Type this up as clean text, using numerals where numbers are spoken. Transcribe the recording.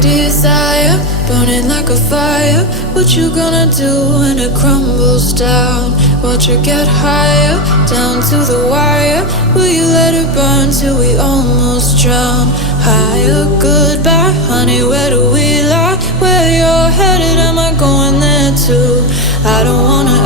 desire, burning like a fire. What you gonna do when it crumbles down? Watch it get higher, down to the wire. Will you let it burn till we almost drown? Higher, goodbye, honey, where do we lie? Where you're headed, am I going there too? I don't wanna